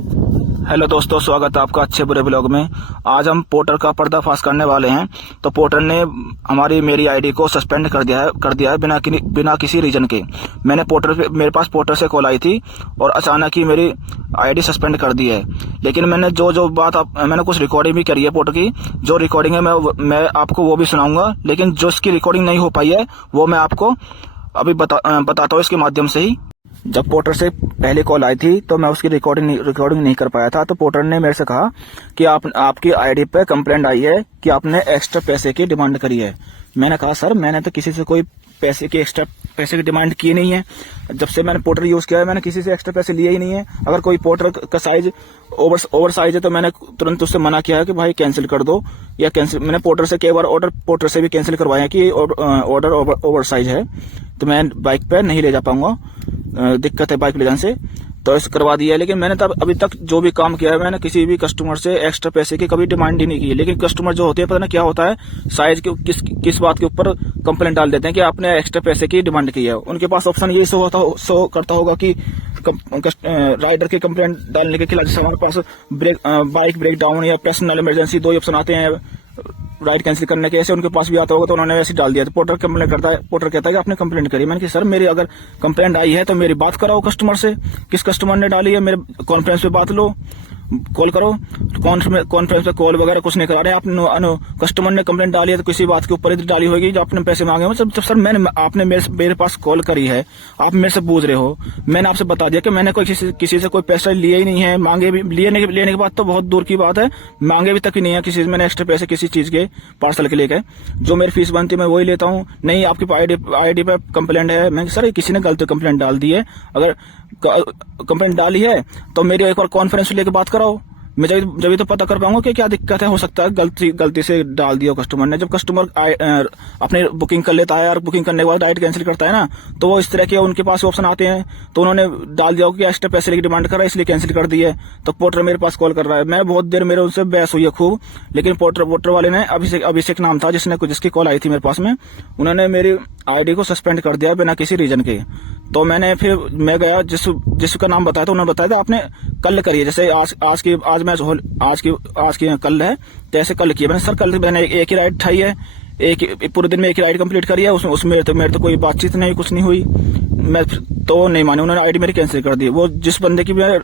Hello दोस्तों, स्वागत है आपका अच्छे बुरे ब्लॉग में। आज हम पोर्टर का पर्दाफाश करने वाले हैं। तो पोर्टर ने मेरी आईडी को सस्पेंड कर दिया है बिना किसी रीजन के। मेरे पास पोर्टर से कॉल आई थी और अचानक ही मेरी आईडी सस्पेंड कर दी है। लेकिन मैंने मैंने कुछ रिकॉर्डिंग भी करी है पोर्टर की। जो रिकॉर्डिंग है मैं आपको वो भी सुनाऊंगा, लेकिन जो इसकी रिकॉर्डिंग नहीं हो पाई है वो मैं आपको अभी बताता हूँ इसके माध्यम से ही। जब पोर्टर से पहले कॉल आई थी तो मैं उसकी रिकॉर्डिंग नहीं कर पाया था। तो पोर्टर ने मेरे से कहा कि आपकी आईडी पे कंप्लेंट आई है कि आपने एक्स्ट्रा पैसे की डिमांड करी है। मैंने कहा सर, मैंने तो किसी से कोई एक्स्ट्रा पैसे की डिमांड की नहीं है। जब से मैंने पोर्टर यूज किया है मैंने किसी से एक्स्ट्रा पैसे लिए ही नहीं है। अगर कोई पोर्टर का साइज ओवर साइज है तो मैंने तुरंत उससे मना किया है कि भाई कैंसिल कर दो या कैंसिल। मैंने पोर्टर से कई बार पोर्टर से भी कैंसिल करवाया कि ऑर्डर ओवर साइज है तो मैं बाइक पे नहीं ले जा पाऊंगा, दिक्कत है बाइक ले जाने से, तो इसे करवा दिया है। लेकिन मैंने तब अभी तक जो भी काम किया है मैंने किसी भी कस्टमर से एक्स्ट्रा पैसे की कभी डिमांड ही नहीं की है। लेकिन कस्टमर जो होते हैं, पता ना क्या होता है, साइज के किस बात के ऊपर कंप्लेंट डाल देते हैं कि आपने एक्स्ट्रा पैसे की डिमांड की है। उनके पास ऑप्शन ये शो करता होगा कि राइडर की कंप्लेंट डालने के खिलाफ। जैसे हमारे पास बाइक ब्रेक डाउन या पर्सनल इमरजेंसी 2 ऑप्शन आते हैं राइड कैंसिल करने के, ऐसे उनके पास भी आता होगा तो उन्होंने ऐसे डाल दिया। तो पोर्टर कंप्लेंट करता है, पोर्टर कहता है कि आपने कंप्लेंट करी। मैंने कहा सर, मेरी अगर कंप्लेंट आई है तो मेरी बात कराओ कस्टमर से, किस कस्टमर ने डाली है, मेरे कॉन्फ्रेंस पे बात लो, कॉल करो। कॉन्फ्रेंस पे कॉल वगैरह कुछ नहीं करा रहे आप। कस्टमर ने कंप्लेंट डाली है तो किसी बात के ऊपर ही डाली होगी जो आपने पैसे मांगे हो। जब सर आपने मेरे पास कॉल करी है, आप मेरे से पूछ रहे हो, मैंने आपसे बता दिया कि मैंने किसी से कोई पैसा लिए ही नहीं है, मांगे भी लेने के बाद तो बहुत दूर की बात है, मांगे भी तक ही नहीं है किसी से मैंने एक्स्ट्रा पैसे किसी चीज के पार्सल के लेके। जो मेरी फीस बनती है मैं वही लेता हूँ। नहीं, आपकी आईडी पे कंप्लेंट है। मैं सर किसी ने गलत कंप्लेंट डाल दी है, अगर कंप्लेंट डाली है तो मेरी एक बार कॉन्फ्रेंस लेके बात कराओ, मैं जब तो पता कर पाऊंगा कि क्या दिक्कत है। हो सकता है गलती से डाल दिया कस्टमर ने। जब कस्टमर अपने बुकिंग कर लेता है और बुकिंग करने के बाद राइड कैंसिल करता है ना, तो वो इस तरह के उनके पास ऑप्शन आते हैं, तो उन्होंने डाल दिया कि एक्स्ट्रा पैसे की डिमांड कर रहा है इसलिए कैंसिल कर दी है। तो पोर्टर मेरे पास कॉल कर रहा है। मैं बहुत देर मेरे उनसे बहस हुई है खूब, लेकिन पोर्टर वाले ने अभिषेक नाम था जिसकी कॉल आई थी मेरे पास में, उन्होंने मेरी आईडी को सस्पेंड कर दिया बिना किसी रीजन के। तो मैं गया जिसका नाम बताया तो उन्होंने बताया था आपने कल करिए, जैसे आज की कल है तो ऐसे कल किया। मैंने सर कल मैंने एक ही राइड उठाई है, पूरे दिन में एक ही राइड कंप्लीट करी है, उसमें मेरे तो कोई बातचीत नहीं, कुछ नहीं हुई। मैं तो नहीं माने, उन्होंने आईडी मेरी कैंसिल कर दी। वो जिस बंदे की मैं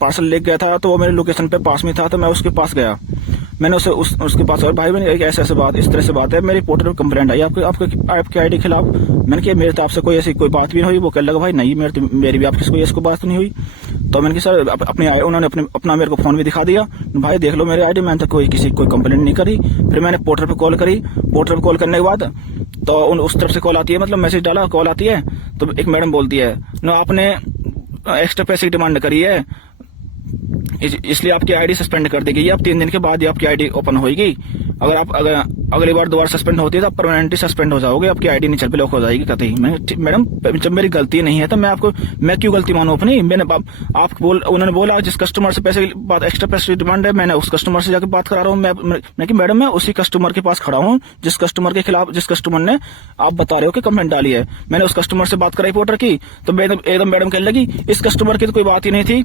पार्सल लेके गया था तो वो मेरे लोकेशन पे पास में था, तो मैं उसके पास गया। मैंने उसके पास, और भाई मैंने एक ऐसे बात, इस तरह से बात है, मेरी पोर्टल पर कंप्लेंट आई आपकी आईडी के खिलाफ। मैंने कहा मेरे तो आपसे कोई ऐसी कोई बात भी नहीं हुई। वो कहने लगा भाई नहीं, मेरी भी आपकी कोई ऐसी बात नहीं हुई। तो मैंने कहा सर उन्होंने अपना मेरे को फोन भी दिखा दिया, भाई देख लो मेरी आईडी, मैंने तो कोई कंप्लेंट नहीं करी। फिर मैंने पोर्टल पे कॉल करी। पोर्टल पे कॉल करने के बाद तो उस तरफ से कॉल आती है, मतलब मैसेज डाला, कॉल आती है तो एक मैडम बोलती है ना आपने एक्स्ट्रा पैसे की डिमांड करी है इसलिए आपकी आईडी सस्पेंड कर दी गई है। अब 3 दिन के बाद ही आपकी आईडी ओपन होगी। अगर अगली बार दोबारा सस्पेंड होती है तो आप परमानेंटली सस्पेंड हो जाओगे, आपकी आईडी नहीं चल पे लॉक हो जाएगी कतई। मैडम जब मेरी गलती नहीं है तो मैं क्यों गलती मानूं अपनी। उन्होंने बोला जिस कस्टमर से एक्स्ट्रा पैसे की डिमांड है, मैंने उस कस्टमर से जाकर बात करा रहा हूँ। मैं कि मैडम मैं उसी कस्टमर के पास खड़ा हूँ जिस कस्टमर ने आप बता रहे हो कि कंप्लेंट डाली है। मैंने उस कस्टमर से बात कराई पोर्टर की, तो एकदम मैडम कहने लगी इस कस्टमर की तो कोई बात ही नहीं थी,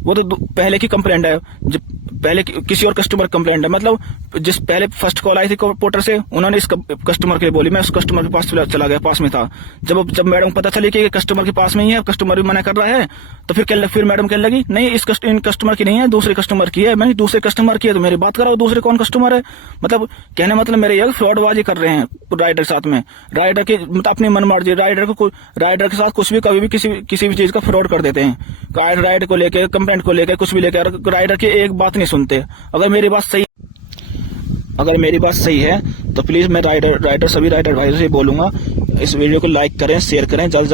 वो तो पहले की कंप्लेंट है, जब पहले किसी और कस्टमर कंप्लेंट है। मतलब जिस पहले फर्स्ट कॉल आई थी पोर्टर से, उन्होंने इस कस्टमर के लिए बोली, मैं उस कस्टमर के पास चला गया, पास में था। जब मैडम पता चली कि कस्टमर के पास में ही है, कस्टमर भी मना कर रहा है, तो फिर मैडम कहने लगी नहीं इन कस्टमर की नहीं है, दूसरे कस्टमर की है। मैंने दूसरे कस्टमर की है तो मेरी बात कराओ, दूसरे कौन कस्टमर है। मतलब मेरे ये फ्रॉडबाजी कर रहे हैं राइडर के साथ में। राइडर की मतलब अपनी मनमर्जी, राइडर के साथ कुछ भी कभी भी किसी भी चीज का फ्रॉड कर देते हैं। राइड को लेकर, कंप्लेंट को लेकर, कुछ भी लेकर राइडर की एक बात नहीं सुनते। अगर मेरी बात सही है तो प्लीज मैं सभी राइडर भाइयों से बोलूंगा, इस वीडियो को लाइक करें, शेयर करें जल्द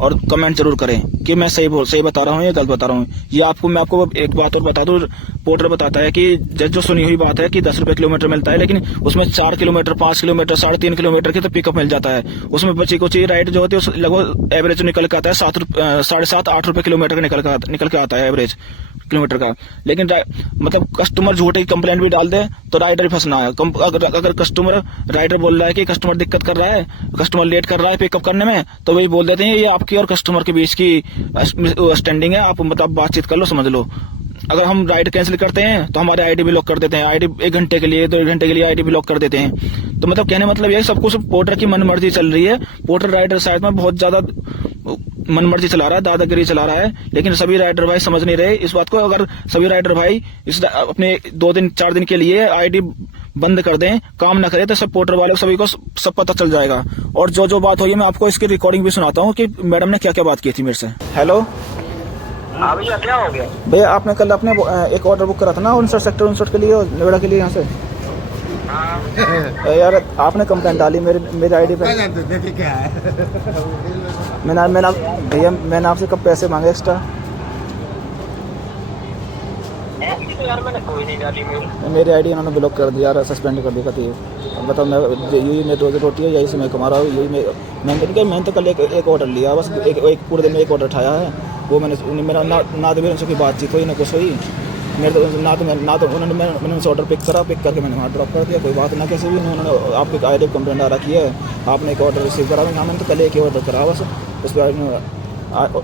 और कमेंट जरूर करें कि मैं सही बता रहा हूँ या गलत बता रहा हूँ। ये मैं आपको एक बात और बता दूं, पोर्टर बताता है कि जो सुनी हुई बात है कि 10 रुपए किलोमीटर मिलता है, लेकिन उसमें 4 किलोमीटर, 5 किलोमीटर, 3.5 किलोमीटर की तो पिकअप मिल जाता है। उसमें बची कुछ राइड जो होती है लगभग एवरेज निकल के आता है 7.5 8 रुपए किलोमीटर का निकल के आता है एवरेज किलोमीटर का। लेकिन मतलब कस्टमर झूठे की कंप्लेंट भी डाल दे तो राइडर फंसना है। अगर राइडर बोल रहा है कि कस्टमर दिक्कत कर रहा है, कस्टमर लेट कर रहा है पिकअप करने में, तो वही बोल देते हैं ये आपकी और कस्टमर के बीच की स्टैंडिंग है, आप मतलब बातचीत कर लो, समझ लो। अगर हम राइड कैंसिल करते हैं तो हमारे आईडी ब्लॉक कर देते हैं, आईडी 1 घंटे के लिए 2 घंटे के लिए आईडी ब्लॉक कर देते हैं। तो मतलब कहने मतलब यही, सब कुछ पोर्टर की मनमर्जी चल रही है। पोर्टर राइडर साइड में बहुत ज्यादा मनमर्जी चला रहा है, दादागिरी चला रहा है, लेकिन सभी राइडर भाई समझ नहीं रहे इस बात को। अगर सभी राइडर भाई इस अपने 2 दिन 4 दिन के लिए आईडी बंद कर दें, काम ना करें, तो सब पोर्टर वालों को सभी को सब पता चल जाएगा। और जो बात हुई मैं आपको इसकी रिकॉर्डिंग भी सुनाता हूँ कि मैडम ने क्या क्या बात की थी मेरे से। हेलो, हाँ भैया, क्या हो गया? भैया आपने कल अपने एक ऑर्डर बुक करा था ना 59 सेक्टर 59 के लिए, नोएडा के लिए यहाँ से। हाँ। यार आपने कंप्लेंट डाली मेरे आईडी पे। भैया मैंने आपसे कब पैसे मांगे एक्स्ट्रा? ऐसी तो यार मैंने कोई नहीं डाली मेरी आईडी इन्होंने ब्लॉक कर दिया, सस्पेंड कर दिया। कहती है बताओ, मैं यही मेरी रोजी रोटी है, यही से मैं कमा रहा हूँ, यही मैंने तो कल एक ऑर्डर लिया, बस एक पूरे दिन में एक ऑर्डर उठाया है। वो मेरा ना तो मेरे उनसे कोई बातचीत हुई ना कुछ हुई। मेरे ना तो उन्होंने मैंने उनसे ऑर्डर पिक करके मैंने वहाँ ड्रॉप कर दिया, कोई बात ना कैसे भी। उन्होंने आपकी आईडी कंप्लेंट आ रखी है, आपने एक ऑर्डर रिसीव करा। मैंने तो कल एक ही ऑर्डर करा, बस उस पर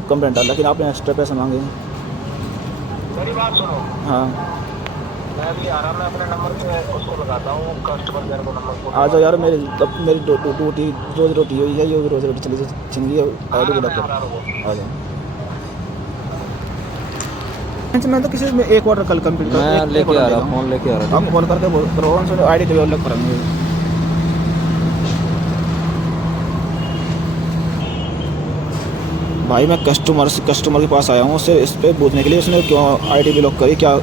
कंप्लेंट डाला, लेकिन आपने एक्स्ट्रा पैसे मांगे। मेरी बात सुनो। हाँ, मैं अभी आ रहा, मैं अपने नंबर पे उसको लगाता हूँ, कस्टमर केयर को नंबर। आ जाओ यार, मेरी रोजी रोटी हुई है, ये रोजी रोटी चली छिन गई, आईडी ब्लॉक कर। आ जाओ। मैं तो किसी में एक ऑर्डर कल कंप्लीट कर लेके आ रहा हूँ, फोन लेके आ रहा हूँ। आप फोन करके करो, उनसे आईडी के अलग करेंगे। भाई मैं कस्टमर के पास आया हूँ, उससे इस पे पूछने के लिए उसने क्यों आईडी ब्लॉक करी, क्या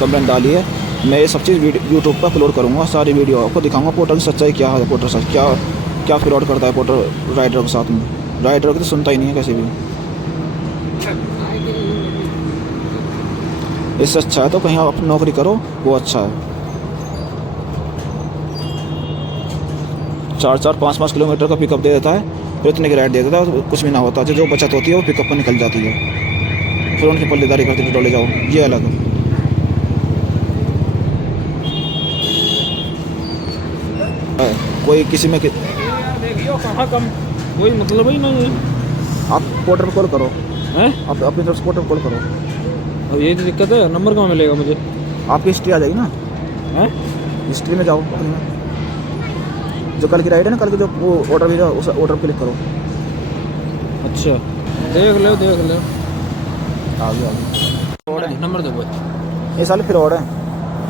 कंप्लेंट डाली है। मैं ये सब चीज़ यूट्यूब पर अपलोड करूँगा, सारी वीडियो आपको दिखाऊंगा। पोर्टर की सच्चाई क्या है, पोर्टर सच क्या फ्रॉड करता है पोर्टर राइडर के साथ में। राइडर की तो सुनता ही नहीं है कैसे भी। इससे अच्छा है तो कहीं आप नौकरी करो, वो अच्छा है। 4-4, 5-5 किलोमीटर का पिकअप दे देता है, फिर इतने की राइड दे देता है, कुछ भी ना होता। जो बचत होती है वो पिकअप पर निकल जाती है, फिर उनकी पल्लेदारी करते थे, डोले जाओ, ये अलग है। कोई किसी में कहाँ कम कोई मतलब ही नहीं है। आप पोर्टर पर कॉल करो, हैं? आप अपनी तरफ से पोर्टर पर कॉल करो। अब यही तो दिक्कत है, नंबर कहाँ मिलेगा मुझे? आपकी हिस्ट्री आ जाएगी ना, हैं? हिस्ट्री में जाओ अपनी में। जो कल की राइड है ना, कल के जो वो ऑर्डर भेजा, उस ऑर्डर पर क्लिक करो। अच्छा, देख लो आगे नंबर दो भाई, ये साल फिर और है।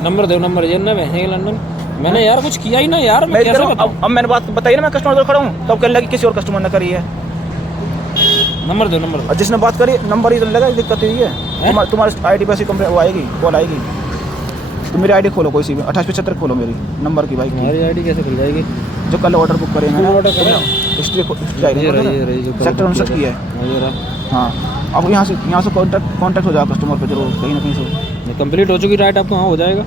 नंबर दो, नंबर ये ना भेजेंगे लंदन। मैंने यार कुछ किया ही ना यार, मैं मैं कैसे अब बताऊं? मैंने बात बताई ना, मैं कस्टमर खड़ा हूँ, तब कहने लगी किसी और कस्टमर ने करी है। नंबर दो, नंबर दो। और जिसने बात करी नंबर ही लगा, दिक्कत हुई है। तुम्हारी आईडी पे ऐसी कंप्लेंट वो आएगी, कॉल आएगी। तो मेरी आईडी खोलो, कोई सी भी 2875 खोलो मेरी नंबर की बाइक। हमारी आईडी कैसे खुल जाएगी? जो कल ऑर्डर बुक करेंगे ना, ऑर्डर करें, हिस्ट्री ये सेक्टर 59 की है। हाँ, अब यहाँ से कॉन्टैक्ट हो जाएगा कस्टमर पे जरूर, कहीं ना कहीं से। कंप्लीट हो चुकी राइट, आपको वहाँ हो जाएगा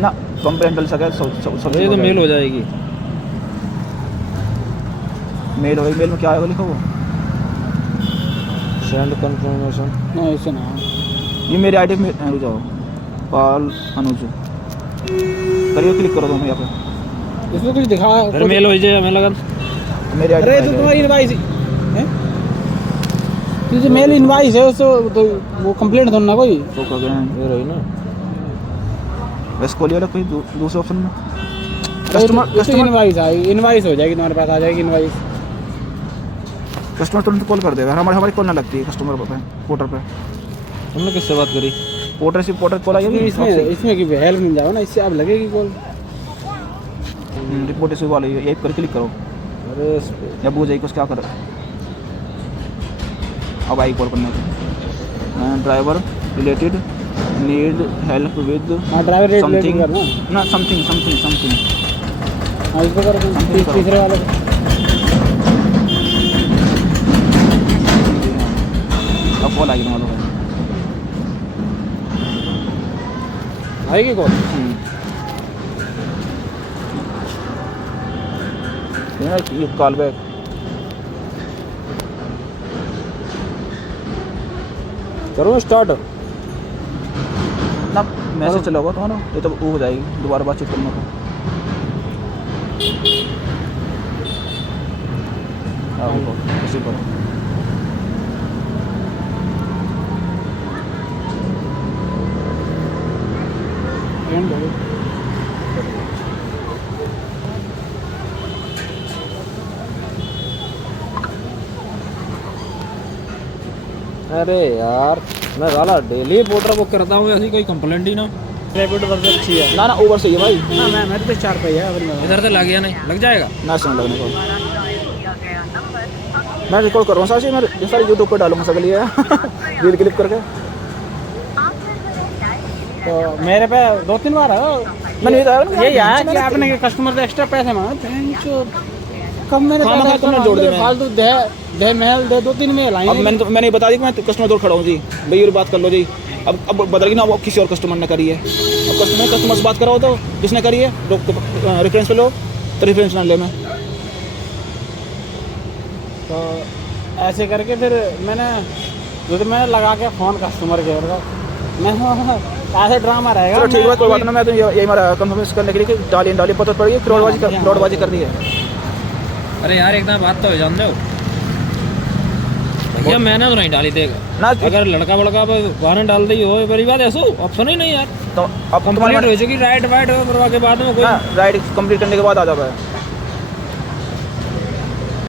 ना, कंप्लेंट डल सके सब ये तो मेल हो जाएगी। मेल होगी, मेल में क्या आएगा लिखो वो, सेंड कंफर्मेशन। नहीं ऐसे ना, ये मेरी आईडी में जाओ, पाल अनुज करिए, क्लिक करो तुम यहाँ पे। इसमें कुछ दिखा फिर मेल हो जाएगा, मेल लगन मेरी अरे तो तुम्हारी इनवाइस है, जो मेल इनवाइस है उससे तो वो कंप्लेंट दो ना कोई। तो कर गए ये रही ना, बस खोलिए वाला कोई दूसरे ऑप्शन में। कस्टमर इनवाइस आएगी, इनवाइस हो जाएगी तुम्हारे पास, आ जाएगी इनवाइस। कस्टमर तुरंत कॉल कर देगा, हमारी कॉल ना लगती है कस्टमर पे, पोर्टर पे। तुमने किससे बात करी? पोर्टर से पोर्टर कॉल आई है, इसमें की हेल्प मिल जाओ ना, इससे आप लगेगी कॉल। रिपोर्ट इशू वाली है, यही पर क्लिक करो। अरे या बूझ जाएगी कुछ क्या कर। अब आई कॉल करने की, driver related need help with हाँ, ड्राइवर रेट समथिंग करना ना, समथिंग। हाँ, इसको करो तीसरे वाले को। अब कॉल आएगी तुम्हारे आएगी कॉल। ये कॉल बैक करो स्टार्ट ना, मैसेज चला होगा तुम्हारा, ये तो वो हो जाएगी दोबारा बातचीत करने को। इसी पर सेकंड हो अरे यार मैं वाला डेली पोर्टर बुक करता हूँ, ऐसी कोई कंप्लेंट ही ना। रैपिड वर्जन अच्छी है ना उबर से ही है भाई। ना मैं मेरे तो 4 पहिया है अगर इधर से लग गया नहीं, लग जाएगा। ना समय लगने को मैं रिकॉर्ड कर रहा हूँ सारी, मैं ये सारी यूट्यूब पर डालूंगा सब लिए रील क्लिप करके। तो मेरे पे 2-3 बार है मैंने यही आया कि आपने कस्टमर से एक्स्ट्रा पैसे मांगे, कब मैंने खाना खा तुमने जोड़ दिया। फालतू दे मेल दे 2-3 मेल आई। अब मैंने बता दी कि मैं कस्टमर दूर खड़ा हूँ जी, भैया बात कर लो जी। अब बदल गई ना, वो किसी और कस्टमर ने करी है। अब कस्टमर से बात कराओ तो किसने करी है, रेफरेंस पे लो तो रेफरेंस ना ले मैं। तो ऐसे करके फिर मैंने जो मैं लगा के फ़ोन कस्टमर केयर का, मैं ऐसे ड्रामा रहेगा। चलो ठीक है कोई बात ना, मैं तो यही मेरा कंफर्मेशन करने के लिए कि डाली पता पड़ गई, फ्रॉडबाजी कर दी है। अरे यार एकदम बात तो जान दो भैया, मैंने तो नहीं डाली देगा ना अगर लड़का बड़का गाने डाल दी हो बड़ी बात, ऐसा ऑप्शन ही नहीं यार। तो अब कंप्लीट हो चुकी राइट वाइट करवा के बाद में कोई राइड कंप्लीट करने के बाद आ जाता है।